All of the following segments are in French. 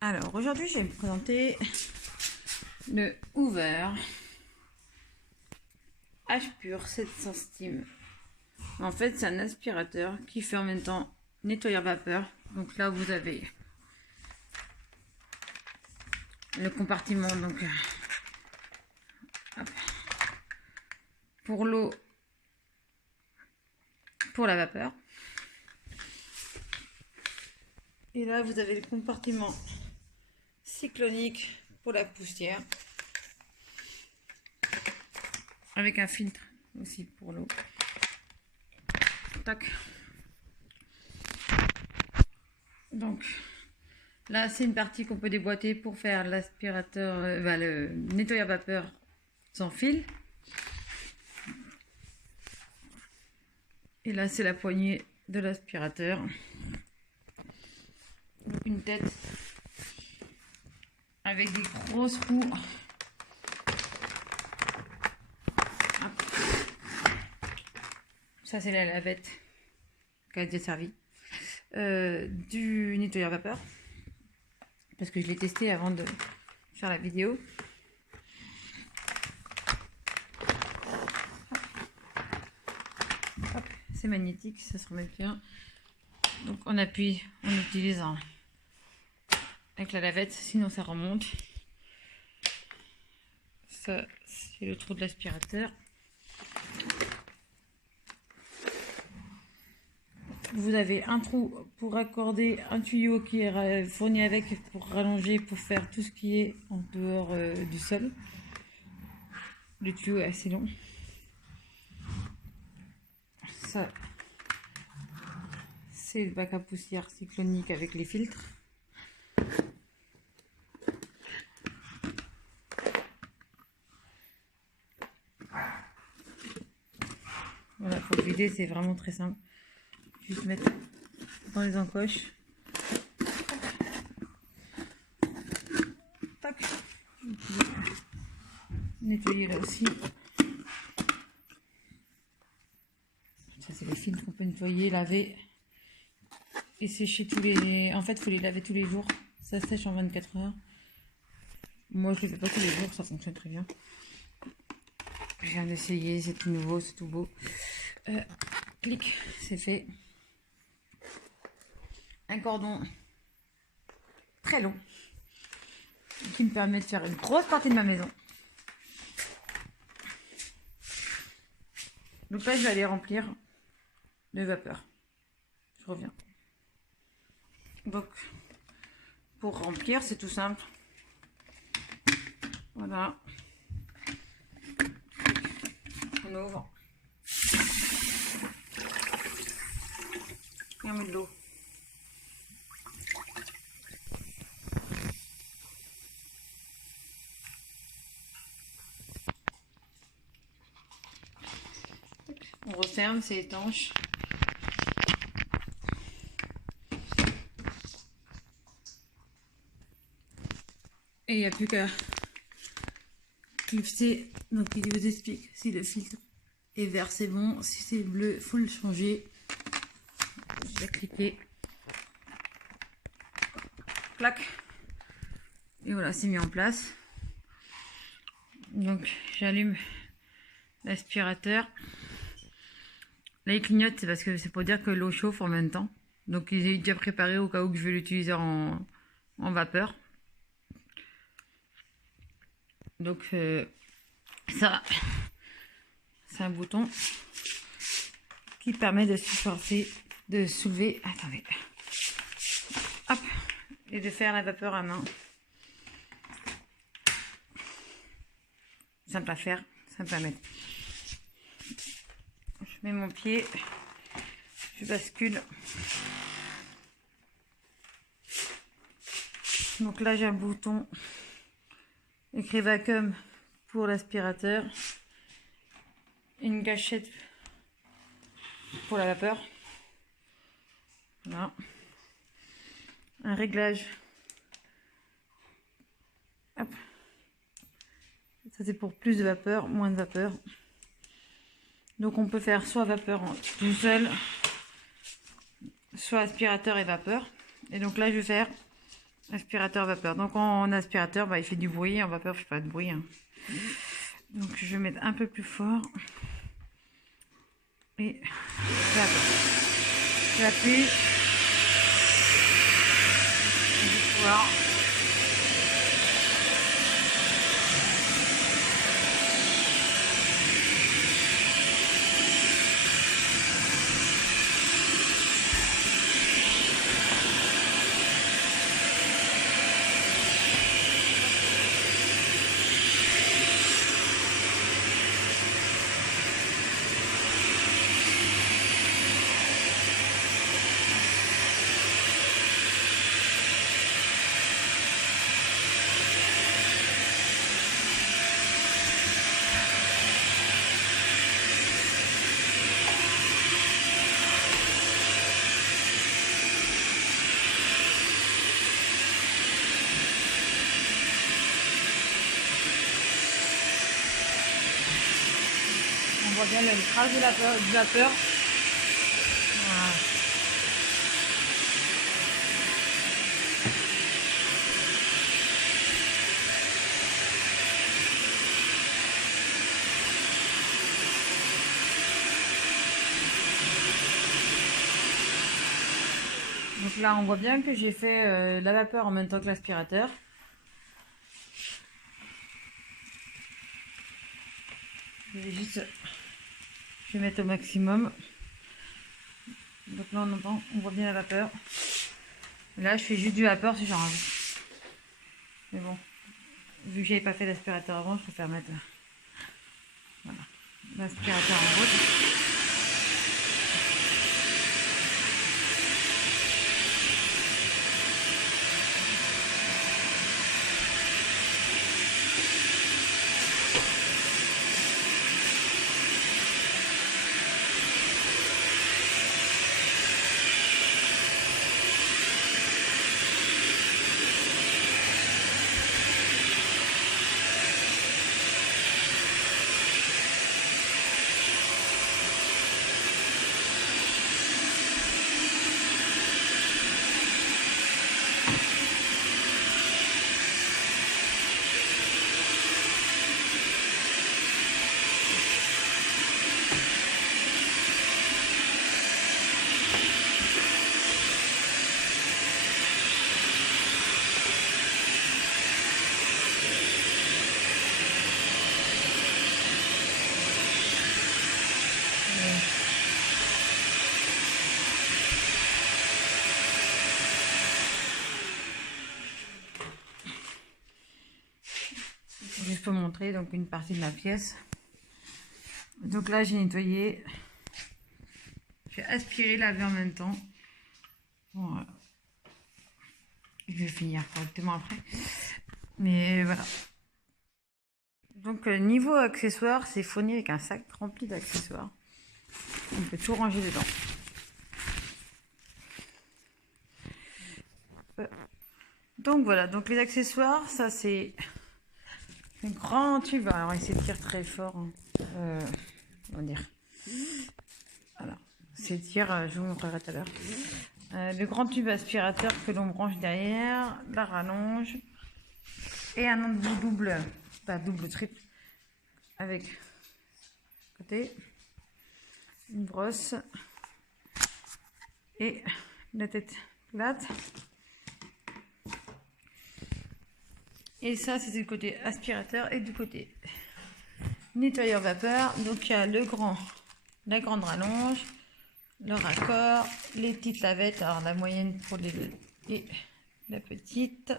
Alors aujourd'hui, je vais me présenter le Hoover H Pure 700 Steam. En fait, c'est un aspirateur qui fait en même temps nettoyeur vapeur. Donc là, vous avez le compartiment donc hop, pour l'eau, pour la vapeur. Et là, vous avez le compartiment cyclonique pour la poussière, avec un filtre aussi pour l'eau. Tac. Donc là, c'est une partie qu'on peut déboîter pour faire l'aspirateur, le nettoyeur vapeur sans fil. Et là, c'est la poignée de l'aspirateur. Une tête avec des grosses roues. Hop. Ça, c'est la lavette qui a déjà servi. Du nettoyeur vapeur. Parce que je l'ai testé avant de faire la vidéo. C'est magnétique, ça se remet bien. Donc on appuie en utilisant avec la lavette, sinon ça remonte. Ça, c'est le trou de l'aspirateur. Vous avez un trou pour raccorder un tuyau qui est fourni avec pour rallonger, pour faire tout ce qui est en dehors du sol. Le tuyau est assez long. Ça, c'est le bac à poussière cyclonique avec les filtres. Voilà, pour le vider, c'est vraiment très simple. Juste mettre dans les encoches. Tac. Nettoyer là aussi. Ça, c'est les filtres qu'on peut nettoyer, laver et sécher tous les. En fait, il faut les laver tous les jours. Ça sèche en 24 heures. Moi, je ne les fais pas tous les jours, ça fonctionne très bien. Je viens d'essayer, c'est tout nouveau, c'est tout beau. Clic, c'est fait. Un cordon très long qui me permet de faire une grosse partie de ma maison. Donc là, je vais aller remplir de vapeur. Je reviens. Donc, pour remplir, c'est tout simple. Voilà. On ouvre. Et on met de l'eau. On referme, c'est étanche. Et il n'y a plus qu'à clipser. Donc il vous explique si le filtre est vert, c'est bon. Si c'est bleu, il faut le changer. Je vais cliquer. Clac. Et voilà, c'est mis en place. Donc j'allume l'aspirateur. Là, il clignote, c'est parce que c'est pour dire que l'eau chauffe en même temps. Donc, il est déjà préparé au cas où que je vais l'utiliser en vapeur. Donc, ça, c'est un bouton qui permet de supporter, de soulever. Attendez. Hop. Et de faire la vapeur à main. Simple à faire, simple à mettre. Je mets mon pied, je bascule. Donc là, j'ai un bouton écrit vacuum pour l'aspirateur, une gâchette pour la vapeur. Voilà. Un réglage. Hop. Ça, c'est pour plus de vapeur, moins de vapeur. Donc on peut faire soit vapeur tout seul, soit aspirateur et vapeur. Et donc là je vais faire Aspirateur vapeur. Donc en aspirateur, bah, il fait du bruit. En vapeur, il fait pas de bruit. Hein. Donc je vais mettre un peu plus fort. Et j'appuie. Voilà. On voit bien le crash de la du vapeur. Voilà. Donc là, on voit bien que j'ai fait la vapeur en même temps que l'aspirateur. Je vais mettre au maximum. Donc là, on voit bien la vapeur. Là, je fais juste du vapeur si j'en rajoute. Mais bon, vu que j'avais pas fait l'aspirateur avant, je préfère mettre voilà, l'aspirateur en route. Je peux montrer donc une partie de ma pièce. Donc là, j'ai nettoyé. J'ai aspiré, lavé en même temps. Bon, je vais finir correctement après. Mais voilà. Donc niveau accessoires, c'est fourni avec un sac rempli d'accessoires. On peut tout ranger dedans. Donc voilà, donc les accessoires, ça c'est un grand tube. Alors il s'étire très fort. Hein. On va dire. Alors, s'étire, je vous montrerai tout à l'heure. Le grand tube aspirateur que l'on branche derrière, la rallonge et un embout double, pas double, triple, avec côté une brosse et la tête plate. Et ça, c'est du côté aspirateur et du côté nettoyeur vapeur. Donc il y a la grande rallonge, le raccord, les petites lavettes, alors la moyenne pour les deux et la petite,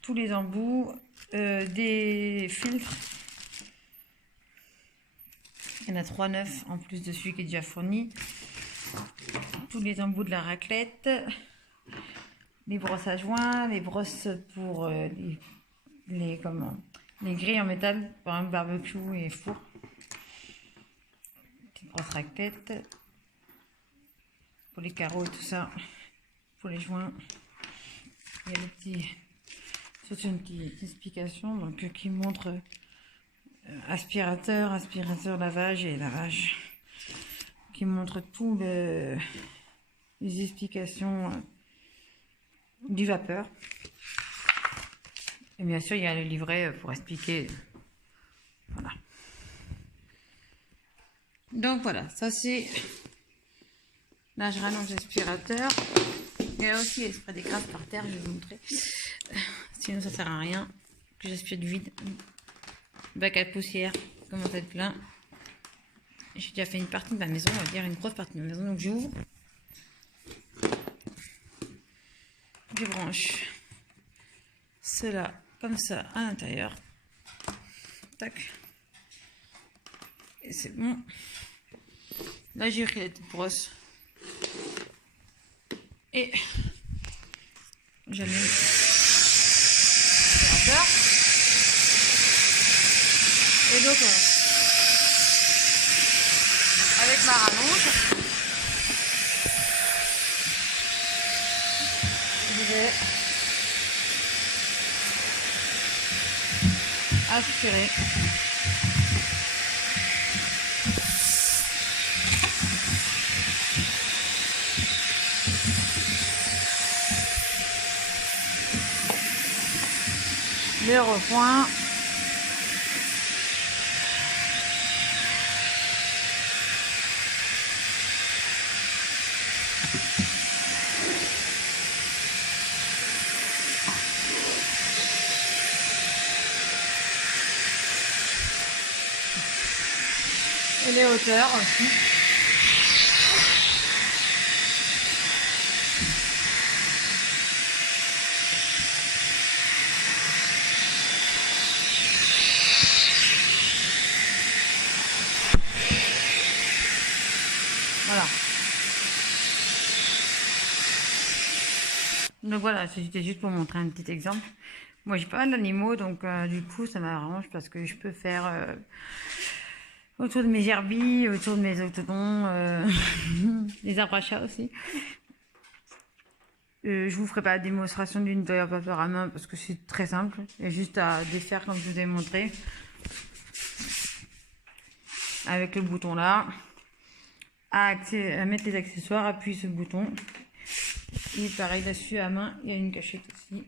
tous les embouts, des filtres. Il y en a 3 neufs en plus de celui qui est déjà fourni. Tous les embouts de la raclette, les brosses à joint, les brosses pour les grilles en métal, par exemple barbecue et four. Petite brosse raclette pour les carreaux et tout ça, pour les joints. Il y a le petit, c'est une petite explication donc qui montre aspirateur, lavage et lavage, qui montre tout les explications du vapeur. Et bien sûr, il y a le livret pour expliquer. Voilà. Donc voilà, ça c'est... Là, je rallonge l'aspirateur. Il y a aussi l'esprit des graves par terre, je vais vous montrer. Sinon, ça sert à rien que j'aspire du vide. Bac à poussière, commence à être plein. J'ai déjà fait une partie de ma maison, on va dire une grosse partie de ma maison. Donc j'ouvre. Je branche cela comme ça à l'intérieur. Tac. Et c'est bon. Là, j'ai pris la petite brosse. Et j'allume l'aspirateur. Et donc, avec ma rallonge, je vais aspirer. Les recoins. Et les hauteurs aussi. Voilà. Donc voilà, c'était juste pour montrer un petit exemple. Moi j'ai pas mal d'animaux, donc du coup ça m'arrange parce que je peux faire autour de mes gerbilles, autour de mes autodons, les arbres à chat aussi. Je vous ferai pas la démonstration d'une toile à vapeur à main parce que c'est très simple. Il y a juste à défaire comme je vous ai montré. Avec le bouton là. À mettre les accessoires, appuyer ce bouton. Et pareil là-dessus à main, il y a une cachette aussi.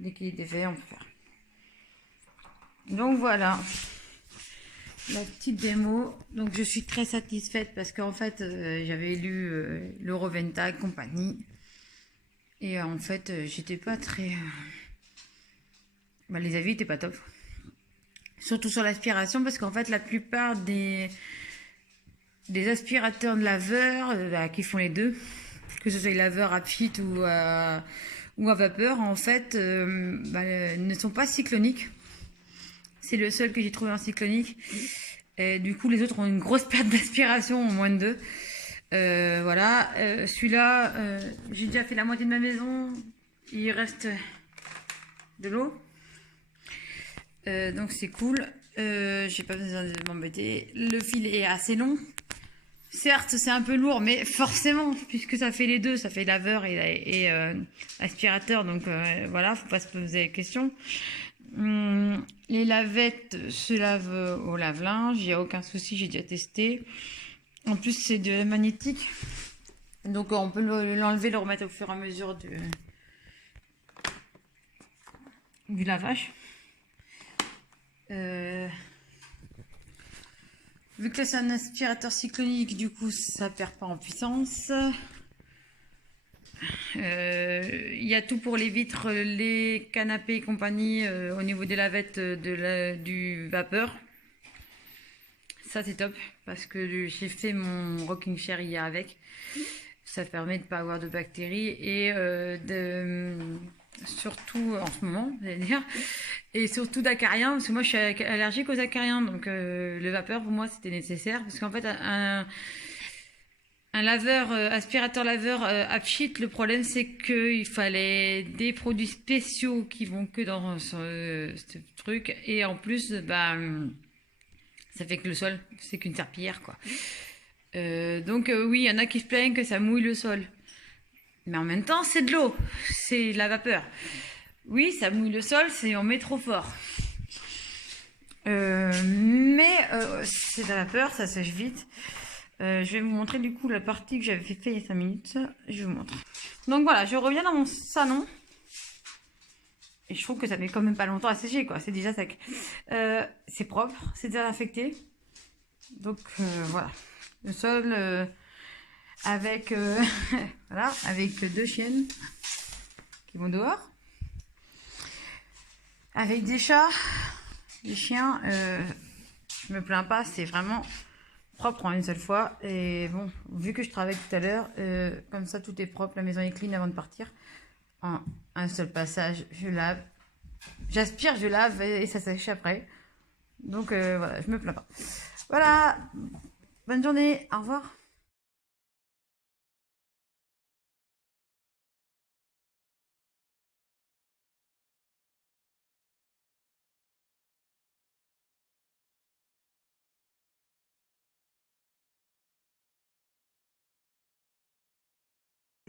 Dès qu'il est défait, on peut faire. Donc voilà. La petite démo. Donc je suis très satisfaite parce qu'en fait j'avais lu l'Euroventa et compagnie. Et en fait j'étais pas très... les avis étaient pas top. Surtout sur l'aspiration parce qu'en fait la plupart des aspirateurs de laveurs qui font les deux, que ce soit les laveurs à pit ou à vapeur, en fait ne sont pas cycloniques. C'est le seul que j'ai trouvé en cyclonique. Et du coup les autres ont une grosse perte d'aspiration en moins de 2. Voilà, celui-là j'ai déjà fait la moitié de ma maison, il reste de l'eau, donc c'est cool. J'ai pas besoin de m'embêter. Le fil est assez long. Certes, c'est un peu lourd, mais forcément, puisque ça fait les deux, ça fait laveur et aspirateur, donc voilà, faut pas se poser la question. Les lavettes se lavent au lave-linge, il n'y a aucun souci, j'ai déjà testé. En plus, c'est de la magnétique, donc on peut l'enlever, le remettre au fur et à mesure du lavage. Vu que là c'est un aspirateur cyclonique, du coup ça perd pas en puissance. Il y a tout pour les vitres, les canapés et compagnie au niveau des lavettes du vapeur. Ça c'est top parce que j'ai fait mon rocking chair hier avec. Ça permet de ne pas avoir de bactéries et surtout en ce moment, j'allais dire, et surtout d'acariens, parce que moi je suis allergique aux acariens, donc le vapeur pour moi c'était nécessaire, parce qu'en fait un laveur, aspirateur laveur à pchit, le problème c'est qu'il fallait des produits spéciaux qui vont que dans ce truc, et en plus ça fait que le sol c'est qu'une serpillière quoi. Donc oui, il y en a qui se plaignent que ça mouille le sol. Mais en même temps, c'est de l'eau, c'est de la vapeur. Oui, ça mouille le sol, c'est on met trop fort. Mais c'est de la vapeur, ça sèche vite. Je vais vous montrer du coup la partie que j'avais fait il y a 5 minutes. Je vous montre. Donc voilà, je reviens dans mon salon. Et je trouve que ça met quand même pas longtemps à sécher, quoi. C'est déjà sec. C'est propre, c'est désinfecté. Donc voilà. Le sol avec, voilà, avec 2 chiennes qui vont dehors. Avec des chats, des chiens, je me plains pas, c'est vraiment propre en une seule fois. Et bon, vu que je travaille tout à l'heure, comme ça tout est propre, la maison est clean avant de partir. En un seul passage, je lave, j'aspire, je lave et ça sèche après. Donc voilà, je me plains pas. Voilà, bonne journée, au revoir.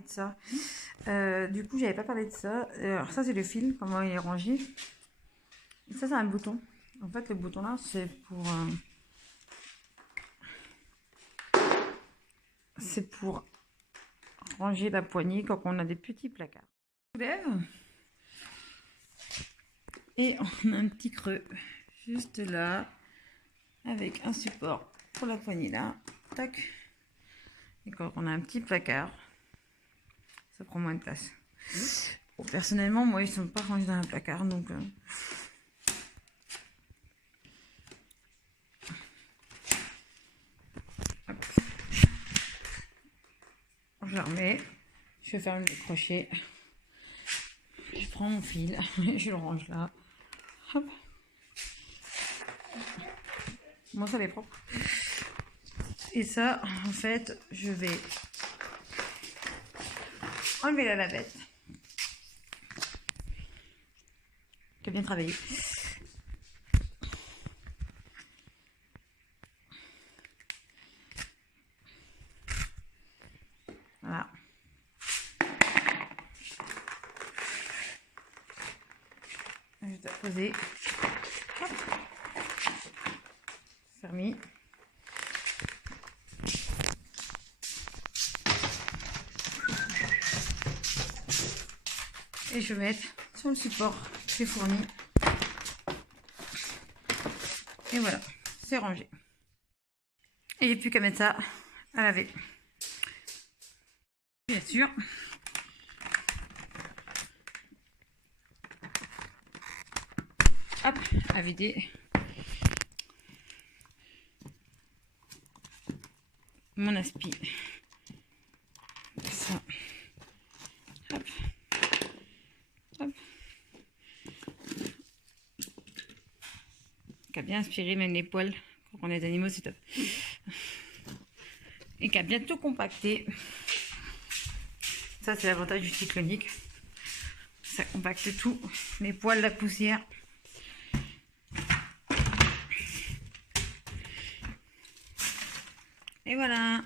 Ça. Du coup, j'avais pas parlé de ça. Alors ça, c'est le fil, comment il est rangé. Et ça, c'est un bouton. En fait, le bouton là, c'est pour ranger la poignée quand on a des petits placards. On soulève et on a un petit creux juste là avec un support pour la poignée là. Tac. Et quand on a un petit placard, ça prend moins de place. Bon, personnellement, moi, ils sont pas rangés dans un placard, donc hop. Je le remets, je vais faire le crochet, je prends mon fil, je le range là. Hop. Moi, ça va être propre. Et ça, en fait, je vais enlever la lavette qui a bien travaillé. Voilà. Je vais poser. Hop. Fermé. Et je vais mettre sur le support que j'ai fourni. Et voilà, c'est rangé. Et il n'y a plus qu'à mettre ça à laver. Bien sûr. Hop, à vider. Mon aspi. Ça. Hop. Hop. Qui a bien aspiré même les poils. Quand on a des animaux, c'est top. Et qui a bien tout compacté. Ça, c'est l'avantage du cyclonique. Ça compacte tout. Les poils, la poussière. Et voilà.